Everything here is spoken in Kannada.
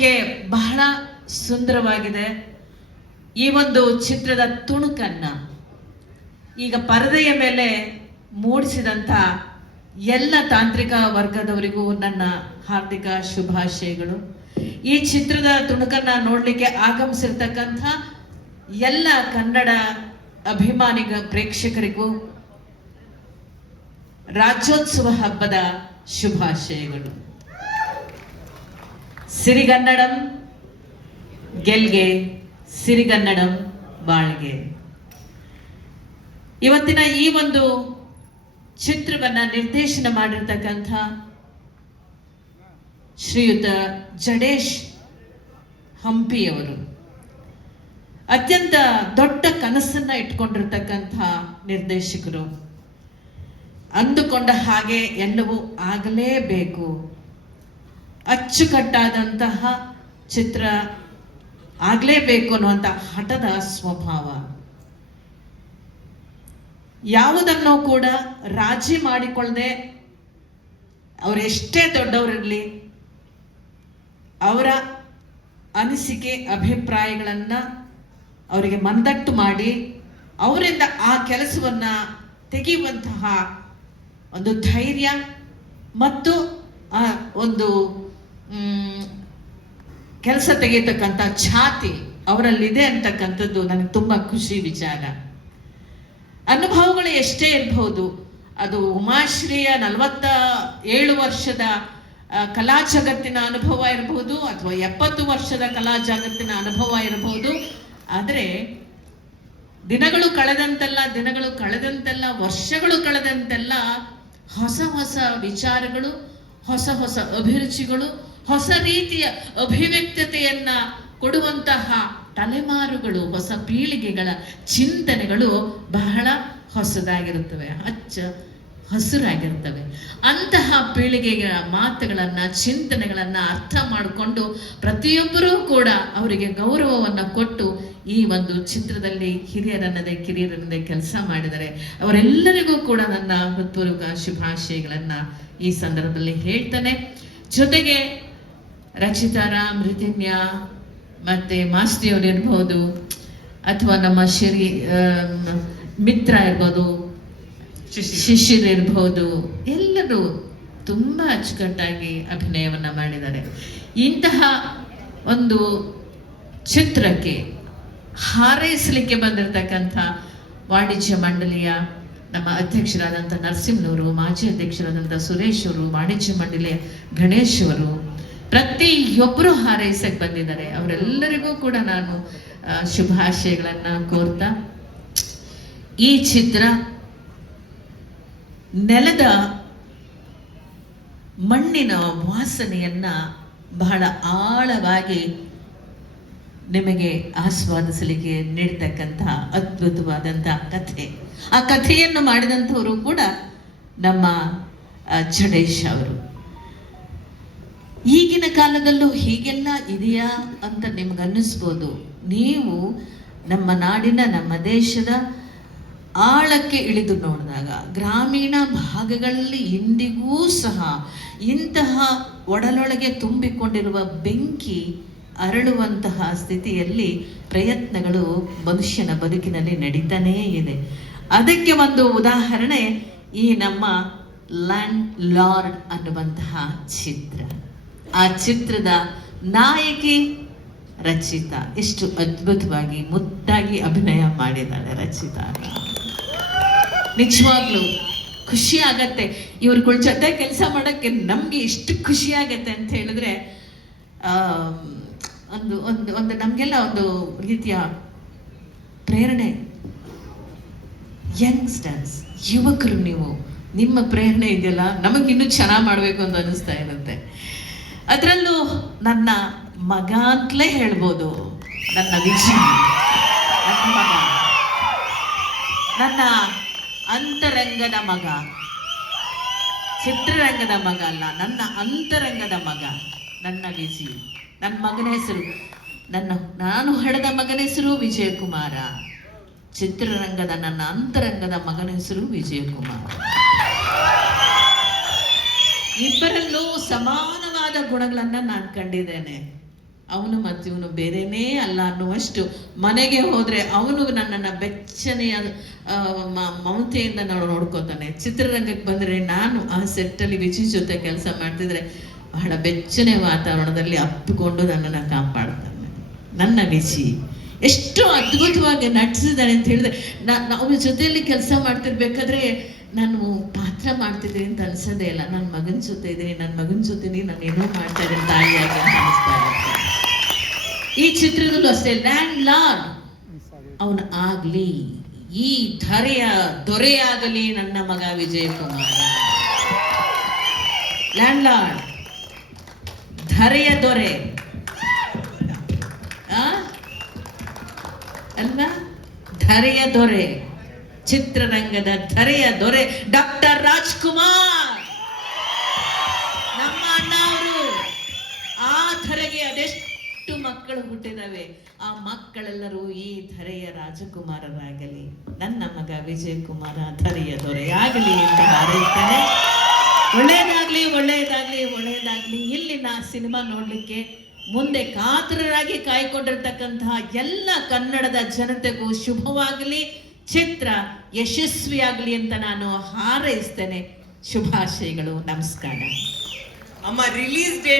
ನೋಡಲಿಕ್ಕೆ ಬಹಳ ಸುಂದರವಾಗಿದೆ. ಈ ಒಂದು ಚಿತ್ರದ ತುಣುಕನ್ನ ಈಗ ಪರದೆಯ ಮೇಲೆ ಮೂಡಿಸಿದಂಥ ಎಲ್ಲ ತಾಂತ್ರಿಕ ವರ್ಗದವರಿಗೂ ನನ್ನ ಹಾರ್ದಿಕ ಶುಭಾಶಯಗಳು. ಈ ಚಿತ್ರದ ತುಣುಕನ್ನ ನೋಡಲಿಕ್ಕೆ ಆಗಮಿಸಿರ್ತಕ್ಕಂಥ ಎಲ್ಲ ಕನ್ನಡ ಅಭಿಮಾನಿಗ ಪ್ರೇಕ್ಷಕರಿಗೂ ರಾಜ್ಯೋತ್ಸವ ಹಬ್ಬದ ಶುಭಾಶಯಗಳು. ಸಿರಿಗನ್ನಡಂ ಗೆಲ್ಗೆ, ಸಿರಿಗನ್ನಡಂ ಬಾಳ್ಗೆ. ಇವತ್ತಿನ ಈ ಒಂದು ಚಿತ್ರವನ್ನ ನಿರ್ದೇಶನ ಮಾಡಿರ್ತಕ್ಕಂಥ ಶ್ರೀಯುತ ಜಡೇಶ್ ಹಂಪಿಯವರು. ಅತ್ಯಂತ ದೊಡ್ಡ ಕನಸನ್ನ ಇಟ್ಕೊಂಡಿರ್ತಕ್ಕಂಥ ನಿರ್ದೇಶಕರು. ಅಂದುಕೊಂಡ ಹಾಗೆ ಎಲ್ಲವೂ ಆಗಲೇಬೇಕು. ಅಚ್ಚುಕಟ್ಟಾದಂತಹ ಚಿತ್ರ ಆಗಲೇಬೇಕು ಅನ್ನುವಂಥ ಹಠದ ಸ್ವಭಾವ. ಯಾವುದನ್ನು ಕೂಡ ರಾಜಿ ಮಾಡಿಕೊಳ್ಳದೆ ಅವರೆಷ್ಟೇ ದೊಡ್ಡವರಿರಲಿ, ಅವರ ಅನಿಸಿಕೆ, ಅಭಿಪ್ರಾಯಗಳನ್ನು ಅವರಿಗೆ ಮಂದಟ್ಟು ಮಾಡಿ ಅವರಿಂದ ಆ ಕೆಲಸವನ್ನು ತೆಗೆಯುವಂತಹ ಒಂದು ಧೈರ್ಯ ಮತ್ತು ಆ ಒಂದು ಕೆಲಸ ತೆಗೆಯತಕ್ಕಂಥ ಛಾತಿ ಅವರಲ್ಲಿದೆ ಅಂತಕ್ಕಂಥದ್ದು ನನಗೆ ತುಂಬ ಖುಷಿ ವಿಚಾರ. ಅನುಭವಗಳು ಎಷ್ಟೇ ಇರಬಹುದು ಅದು ಉಮಾಶ್ರೀಯ ನಲವತ್ತ ಏಳು ವರ್ಷದ ಕಲಾ ಜಗತ್ತಿನ ಅನುಭವ ಇರಬಹುದು ಅಥವಾ ಎಪ್ಪತ್ತು ವರ್ಷದ ಕಲಾ ಜಗತ್ತಿನ ಅನುಭವ ಇರಬಹುದು ಆದರೆ, ದಿನಗಳು ಕಳೆದಂತೆಲ್ಲ ದಿನಗಳು ಕಳೆದಂತೆಲ್ಲ, ವರ್ಷಗಳು ಕಳೆದಂತೆಲ್ಲ ಹೊಸ ಹೊಸ ವಿಚಾರಗಳು, ಹೊಸ ಹೊಸ ಅಭಿರುಚಿಗಳು ಹೊಸ ರೀತಿಯ ಅಭಿವ್ಯಕ್ತತೆಯನ್ನ ಕೊಡುವಂತಹ ತಲೆಮಾರುಗಳು, ಹೊಸ ಪೀಳಿಗೆಗಳ ಚಿಂತನೆಗಳು ಬಹಳ ಹೊಸದಾಗಿರುತ್ತವೆ, ಅಚ್ಚ ಹಸುರಾಗಿರ್ತವೆ ಅಂತಹ ಪೀಳಿಗೆಗಳ ಮಾತುಗಳನ್ನು, ಚಿಂತನೆಗಳನ್ನು ಅರ್ಥ ಮಾಡಿಕೊಂಡು ಪ್ರತಿಯೊಬ್ಬರೂ ಕೂಡ ಅವರಿಗೆ ಗೌರವವನ್ನು ಕೊಟ್ಟು ಈ ಒಂದು ಚಿತ್ರದಲ್ಲಿ ಹಿರಿಯರನ್ನದೇ, ಕಿರಿಯರನ್ನದೇ ಕೆಲಸ ಮಾಡಿದರೆ ಅವರೆಲ್ಲರಿಗೂ ಕೂಡ ನನ್ನ ಹೃತ್ಪೂರ್ವಕ ಶುಭಾಶಯಗಳನ್ನು ಈ ಸಂದರ್ಭದಲ್ಲಿ ಹೇಳ್ತಾನೆ. ಜೊತೆಗೆ ರಚಿತಾರ ಮೃತಿನ್ಯ ಮತ್ತೆ ಮಾಸ್ತಿಯವರು ಇರ್ಬೋದು ಅಥವಾ ನಮ್ಮ ಶಿರಿ ಮಿತ್ರ ಇರ್ಬೋದು ಶಿಷ್ಯರಿರ್ಬೋದು ಎಲ್ಲರೂ ತುಂಬ ಅಚ್ಚುಕಟ್ಟಾಗಿ ಅಭಿನಯವನ್ನ ಮಾಡಿದ್ದಾರೆ. ಇಂತಹ ಒಂದು ಚಿತ್ರಕ್ಕೆ ಹಾರೈಸಲಿಕ್ಕೆ ಬಂದಿರತಕ್ಕಂಥ ವಾಣಿಜ್ಯ ಮಂಡಳಿಯ ನಮ್ಮ ಅಧ್ಯಕ್ಷರಾದಂಥ ನರಸಿಂಹನವರು ಮಾಜಿ ಅಧ್ಯಕ್ಷರಾದಂಥ ಸುರೇಶ್ ಅವರು ವಾಣಿಜ್ಯ ಮಂಡಳಿಯ ಗಣೇಶ್ ಅವರು ಪ್ರತಿಯೊಬ್ಬರು ಹಾರೈಸಕ್ಕೆ ಬಂದಿದ್ದಾರೆ. ಅವರೆಲ್ಲರಿಗೂ ಕೂಡ ನಾನು ಶುಭಾಶಯಗಳನ್ನು ಕೋರ್ತಾ, ಈ ಚಿತ್ರ ನೆಲದ ಮಣ್ಣಿನ ವಾಸನೆಯನ್ನ ಬಹಳ ಆಳವಾಗಿ ನಿಮಗೆ ಆಸ್ವಾದಿಸಲಿಕ್ಕೆ ನೀಡ್ತಕ್ಕಂತಹ ಅದ್ಭುತವಾದಂತಹ ಕಥೆ. ಆ ಕಥೆಯನ್ನು ಮಾಡಿದಂಥವರು ಕೂಡ ನಮ್ಮ ಜಡೇಶ್ ಅವರು. ಈಗಿನ ಕಾಲದಲ್ಲೂ ಹೀಗೆಲ್ಲ ಇದೆಯಾ ಅಂತ ನಿಮ್ಗೆ ಅನ್ನಿಸ್ಬೋದು ನೀವು ನಮ್ಮ ನಾಡಿನ, ನಮ್ಮ ದೇಶದ ಆಳಕ್ಕೆ ಇಳಿದು ನೋಡಿದಾಗ, ಗ್ರಾಮೀಣ ಭಾಗಗಳಲ್ಲಿ ಇಂದಿಗೂ ಸಹ ಇಂತಹ ಒಡಲೊಳಗೆ ತುಂಬಿಕೊಂಡಿರುವ ಬೆಂಕಿ ಅರಳುವಂತಹ ಸ್ಥಿತಿಯಲ್ಲಿ ಪ್ರಯತ್ನಗಳು ಮನುಷ್ಯನ ಬದುಕಿನಲ್ಲಿ ನಡೀತಾನೇ ಇದೆ. ಅದಕ್ಕೆ ಒಂದು ಉದಾಹರಣೆ, ಈ ನಮ್ಮ ಲ್ಯಾಂಡ್ ಲಾರ್ಡ್ ಅನ್ನುವಂತಹ ಚಿತ್ರ ಆ ಚಿತ್ರದ ನಾಯಕಿ ರಚಿತಾ. ಎಷ್ಟು ಅದ್ಭುತವಾಗಿ, ಮುದ್ದಾಗಿ ಅಭಿನಯ ಮಾಡಿದ್ದಾಳೆ ರಚಿತಾ. ನಿಜವಾಗ್ಲೂ ಖುಷಿ ಆಗತ್ತೆ. ಇವ್ರಗಳ ಜೊತೆ ಕೆಲಸ ಮಾಡೋಕ್ಕೆ ನಮಗೆ ಎಷ್ಟು ಖುಷಿ ಆಗತ್ತೆ ಅಂತ ಹೇಳಿದ್ರೆ ಒಂದು ಒಂದು ಒಂದು ನಮಗೆಲ್ಲ ಒಂದು ರೀತಿಯ ಪ್ರೇರಣೆ. ಯಂಗ್ಸ್ಟರ್ಸ್, ಯುವಕರು ನೀವು, ನಿಮ್ಮ ಪ್ರೇರಣೆ ಇದೆಯಲ್ಲ? ನಮಗಿನ್ನೂ ಚೆನ್ನಾಗಿ ಮಾಡಬೇಕು ಅಂತ ಅನಿಸ್ತಾ ಇರುತ್ತೆ. ಅದರಲ್ಲೂ ನನ್ನ ಮಗ ಅಂತಲೇ ಹೇಳ್ಬೋದು. ನನ್ನ ವಿಜಯ್ ನನ್ನ ಮಗ. ನನ್ನ ಅಂತರಂಗದ ಮಗ. ಚಿತ್ರರಂಗದ ಮಗ ಅಲ್ಲ, ನನ್ನ ಅಂತರಂಗದ ಮಗ. ನನ್ನ ವಿಜಯ್ ನನ್ನ ಮಗನ ಹೆಸರು. ನನ್ನ, ನಾನು ಹಡೆದ ಮಗನ ಹೆಸರು ವಿಜಯಕುಮಾರ. ಚಿತ್ರರಂಗದ ನನ್ನ ಅಂತರಂಗದ ಮಗನ ಹೆಸರು ವಿಜಯಕುಮಾರ್. ಇಬ್ಬರಲ್ಲೂ ಸಮಾನವಾದ ಗುಣಗಳನ್ನ ನಾನು ಕಂಡಿದ್ದೇನೆ. ಅವನು ಮತ್ತು ಇವನು ಬೇರೆನೇ ಅಲ್ಲ ಅನ್ನುವಷ್ಟು ಮನೆಗೆ ಹೋದ್ರೆ ಅವನು ನನ್ನನ್ನು ಬೆಚ್ಚನೆಯ ಮಮತೆಯಿಂದ ನಾನು ನೋಡ್ಕೋತಾನೆ. ಚಿತ್ರರಂಗಕ್ಕೆ ಬಂದರೆ ನಾನು ಆ ಸೆಟ್ಟಲ್ಲಿ ವಿಜಿ ಜೊತೆ ಕೆಲಸ ಮಾಡ್ತಿದ್ರೆ ಬಹಳ ಬೆಚ್ಚನೆ ವಾತಾವರಣದಲ್ಲಿ ಅಪ್ಪಿಕೊಂಡು ನನ್ನನ್ನು ಕಾಪಾಡ್ತಾನೆ. ನನ್ನ ವಿಜಿ. ಎಷ್ಟು ಅದ್ಭುತವಾಗಿ ನಟಿಸಿದ್ದಾನೆ ಅಂತ ಹೇಳಿದ್ರೆ ನಾನು ಅವನ ಜೊತೆಯಲ್ಲಿ ಕೆಲಸ ಮಾಡ್ತಿರ್ಬೇಕಾದ್ರೆ ನಾನು ಪಾತ್ರ ಮಾಡ್ತಿದ್ದೀನಿ ಅಂತ ಅನ್ಸೋದೇ ಇಲ್ಲ. ನನ್ನ ಮಗನ ಜೊತೆ ಇದ್ದೀನಿ ನನ್ನ ಮಗನ ಜೊತೆ ನಾನು ಏನೋ ಮಾಡ್ತಾ ಇದ್ದೀನಿ ತಾಯಿಯಾಗಿ ಅಂತ ಅನಿಸ್ತಾ ಇರುತ್ತೆ. ಈ ಚಿತ್ರದಲ್ಲೂ ಅಷ್ಟೇ ಲ್ಯಾಂಡ್ ಲಾರ್ಡ್ ಅವನು ಆಗ್ಲಿ, ಈ ಧರೆಯ ದೊರೆಯಾಗಲಿ ನನ್ನ ಮಗ ವಿಜಯ್ ಕುಮಾರ ಲ್ಯಾಂಡ್ ಲಾರ್ಡ್ ಧರೆಯ ದೊರೆ. ಅಲ್ಲ ಧರೆಯ ದೊರೆ. ಚಿತ್ರರಂಗದ ಧರೆಯ ದೊರೆ ಡಾಕ್ಟರ್ ರಾಜ್ಕುಮಾರ್. ನಮ್ಮ ಅಣ್ಣ ಅವರು ಆ ಧರೆಗೆ ಅದೆಷ್ಟು ಮಕ್ಕಳು ಹುಟ್ಟಿದವೆ? ಆ ಮಕ್ಕಳೆಲ್ಲರೂ ಈ ಧರೆಯ ರಾಜಕುಮಾರರಾಗಲಿ. ನನ್ನ ಮಗ ವಿಜಯ್ ಕುಮಾರ ಧರೆಯ ದೊರೆಯಾಗಲಿ ಅಂತ ಹಾರೈತಾನೆ ಒಳ್ಳೆಯದಾಗ್ಲಿ ಒಳ್ಳೆಯದಾಗ್ಲಿ ಒಳ್ಳೆಯದಾಗ್ಲಿ. ಇಲ್ಲಿನ ಸಿನಿಮಾ ನೋಡ್ಲಿಕ್ಕೆ ಮುಂದೆ ಕಾತರರಾಗಿ ಕಾಯ್ಕೊಂಡಿರ್ತಕ್ಕಂತಹ ಎಲ್ಲ ಕನ್ನಡದ ಜನತೆಗೂ ಶುಭವಾಗಲಿ. ಚಿತ್ರ ಯಶಸ್ವಿಯಾಗಲಿ ಅಂತ ನಾನು ಹಾರೈಸ್ತೇನೆ. ಶುಭಾಶಯಗಳು ನಮಸ್ಕಾರ. ಅಮ್ಮ ರಿಲೀಸ್ ಡೇಟ್